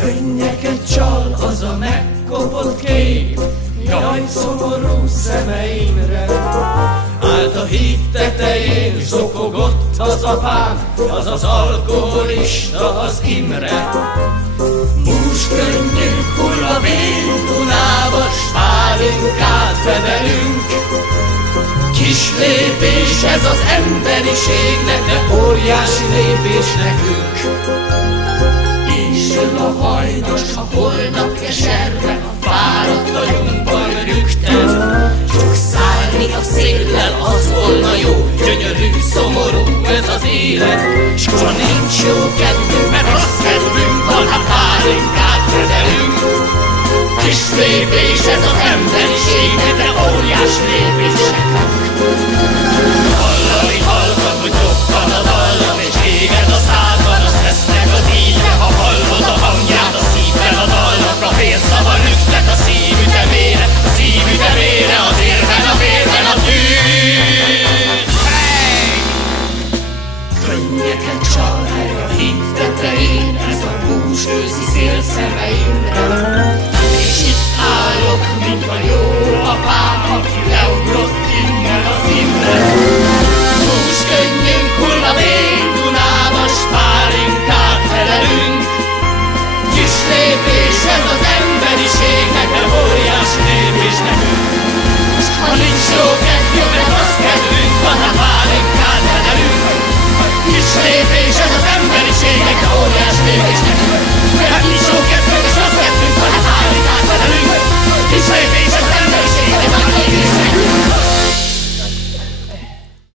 Könnyeket csal az a megkopott kép, jaj, szomorú szemeimre. Állt a híd tetején, zokogott az apám, az az alkoholista, az Imre. Búskönnyű, hulla vér, Dunába, s pálinkát fedelünk. Kis lépés ez az emberiségnek, de óriási lépés nekünk. Ésül a hajnas, a holnap keserve, a fáradt agyunkban rüktet. Csak szállni a széllel, az volna jó, gyönyörű, szomorú ez az élet. S ha nincs jó kedvünk, mert rossz kedvünk van, ha pálinkát fedelünk. Kis lépés ez az emberiségnek, de óriás lépés nekünk. Hallaj,